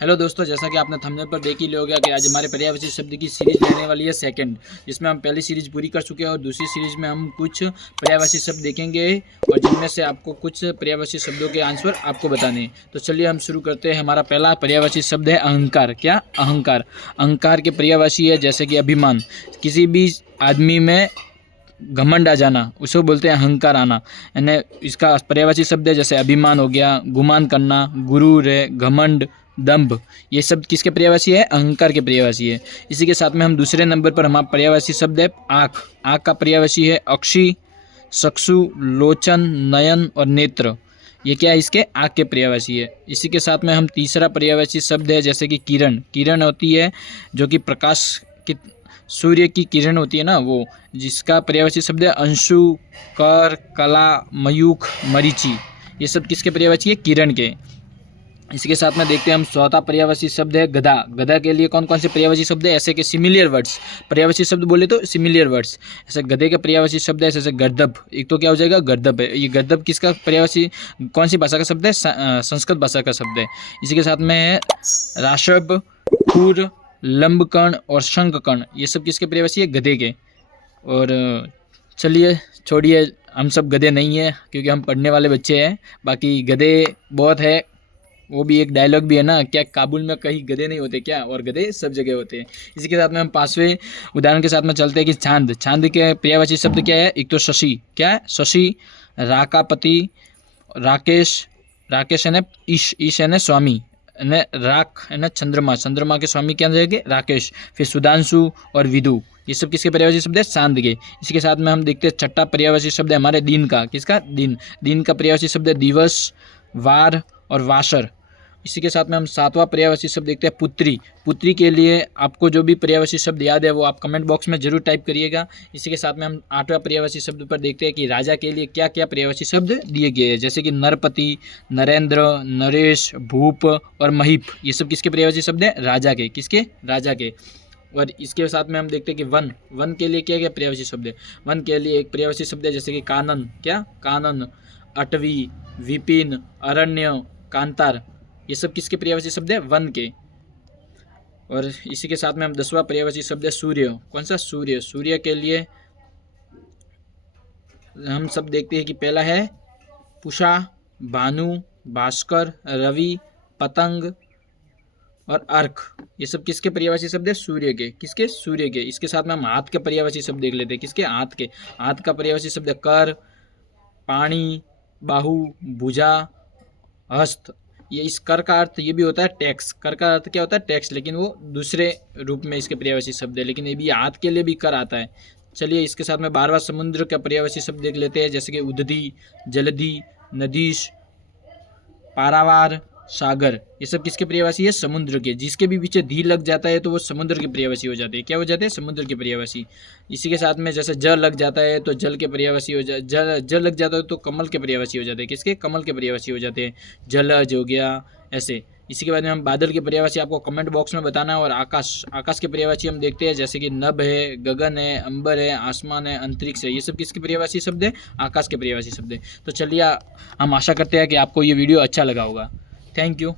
Hello दोस्तों, जैसा कि आपने थंबनेल पर देख ही लिया होगा कि आज हमारे पर्यायवाची शब्द की सीरीज रहने वाली है सेकंड, जिसमें हम पहली सीरीज पूरी कर चुके हैं और दूसरी सीरीज में हम कुछ पर्यायवाची शब्द देखेंगे और जिनमें से आपको कुछ पर्यायवाची शब्दों के आंसर आपको बताने हैं। तो चलिए हम शुरू करते हैं। हमारा पहला पर्यायवाची शब्द है अहंकार। क्या? अहंकार। अहंकार के पर्यायवाची है जैसे कि अभिमान। किसी भी आदमी में घमंड आ जाना उसको बोलते हैं अहंकार आना। यानी इसका पर्यायवाची शब्द है जैसे अभिमान हो गया, गुमान करना, गुरूर है, घमंड, दंभ। ये शब्द किसके पर्यायवाची है? अहंकार के पर्यायवाची है। इसी के साथ में हम दूसरे नंबर पर हमारा पर्यायवाची शब्द है आँख। आँख का पर्यायवाची है अक्षी, चक्षु, लोचन, नयन और नेत्र। ये क्या है? इसके आँख के पर्यायवाची है। इसी के साथ में हम तीसरा पर्यायवाची शब्द है जैसे कि किरण। किरण होती है जो कि प्रकाश की, सूर्य की किरण होती है ना, वो, जिसका पर्यायवाची शब्द है अंशु, कर, कला, मयूख, मरीचि। ये सब किसके पर्यायवाची है? किरण के। इसके साथ में देखते हैं हम चौथा पर्यायवाची शब्द है गधा। गधा के लिए कौन कौन से पर्यायवाची शब्द है? ऐसे कि सिमिलियर वर्ड्स। पर्यायवाची शब्द बोले तो सिमिलियर वर्ड्स। ऐसे गधे के पर्यायवाची शब्द है जैसे गर्दभ। एक तो क्या हो जाएगा? गर्दभ है। ये गर्दभ किसका पर्यायवाची, कौन सी भाषा का शब्द है? संस्कृत भाषा का शब्द है। इसी के साथ में है राषभ, खुर, लंबकर्ण और शंखकर्ण। ये सब किसके पर्यायवाची है? गधे के। और चलिए छोड़िए, हम सब गधे नहीं हैं क्योंकि हम पढ़ने वाले बच्चे हैं। बाकी गधे बहुत है, वो भी एक डायलॉग भी है ना, क्या काबुल में कहीं गधे नहीं होते क्या? और गधे सब जगह होते हैं। इसी के साथ में हम पांचवें उदाहरण के साथ में चलते हैं कि चांद। चांद के पर्यायवाची शब्द क्या है? एक तो शशि। क्या है? शशि, राकापति, राकेश। राकेश है ना ईश, ईश है ना स्वामी, ने राख है ना चंद्रमा। चंद्रमा के स्वामी क्या जाएंगे? राकेश। फिर सुधांशु और विदु। ये सब किसके पर्यायवाची शब्द है? चांद के। इसी के साथ में हम देखते हैं छठा पर्यायवाची शब्द है हमारे दिन का। किसका? दिन। दिन का पर्यायवाची शब्द है दिवस, वार और वासर। इसी के साथ में हम सातवां पर्यायवाची शब्द देखते हैं पुत्री। पुत्री के लिए आपको जो भी पर्यायवाची शब्द याद है वो आप कमेंट बॉक्स में जरूर टाइप करिएगा। इसी के साथ में हम आठवां पर्यायवाची शब्द पर देखते हैं कि राजा के लिए क्या क्या पर्यायवाची शब्द दिए गए हैं, जैसे कि नरपति, नरेंद्र, नरेश, भूप और महीप। ये सब किसके पर्यायवाची शब्द है? राजा के। किसके? राजा के। और इसके साथ में हम देखते हैं कि वन। वन के लिए क्या क्या पर्यायवाची शब्द है? वन के लिए एक पर्यायवाची शब्द है जैसे कि कानन। क्या? कानन, अटवी, विपिन, अरण्य, कांतार। ये सब किसके पर्यायवाची शब्द है? वन के। और इसी के साथ में हम 10वां पर्यायवाची शब्द है सूर्य। कौन सा? सूर्य। सूर्य के लिए हम सब देखते हैं कि पहला है पुषा, भानु, भास्कर, रवि, पतंग और अर्क। ये सब किसके पर्यायवाची शब्द है? सूर्य के। किसके? सूर्य के। इसके साथ में हम हाथ के पर्यायवाची शब्द देख लेते हैं। किसके? हाथ के। हाथ का पर्यायवाची शब्द है कर, पाणी, बाहु, भुजा, हस्त। ये इस कर का अर्थ ये भी होता है टैक्स। कर का अर्थ क्या होता है? टैक्स, लेकिन वो दूसरे रूप में इसके पर्यायवाची शब्द है, लेकिन ये भी हाथ के लिए भी कर आता है। चलिए इसके साथ में 12वां समुद्र का पर्यायवाची शब्द देख लेते हैं जैसे कि उदधि, जलधि, नदीश, पारावार, सागर। ये सब किसके पर्यायवाची है? समुद्र के। जिसके भी पीछे धी लग जाता है तो वो समुद्र के पर्यायवाची हो जाते हैं। क्या हो जाते हैं? समुद्र के पर्यायवाची। इसी के साथ में जैसे जल लग जाता है तो जल के पर्यायवाची हो जाए, जल लग जाता है तो कमल के पर्यायवाची हो जाते हैं। किसके? कमल के पर्यायवाची हो जाते हैं। जलज हो गया ऐसे। इसी के बाद में हम बादल के पर्यायवाची आपको कमेंट बॉक्स में बताना है। और आकाश। आकाश के पर्यायवाची हम देखते हैं जैसे कि नभ है, गगन है, अंबर है, आसमान है, अंतरिक्ष है। ये सब किसके पर्यायवाची शब्द है? आकाश के पर्यायवाची शब्द है। तो चलिए हम आशा करते हैं कि आपको ये वीडियो अच्छा लगा होगा। Thank you.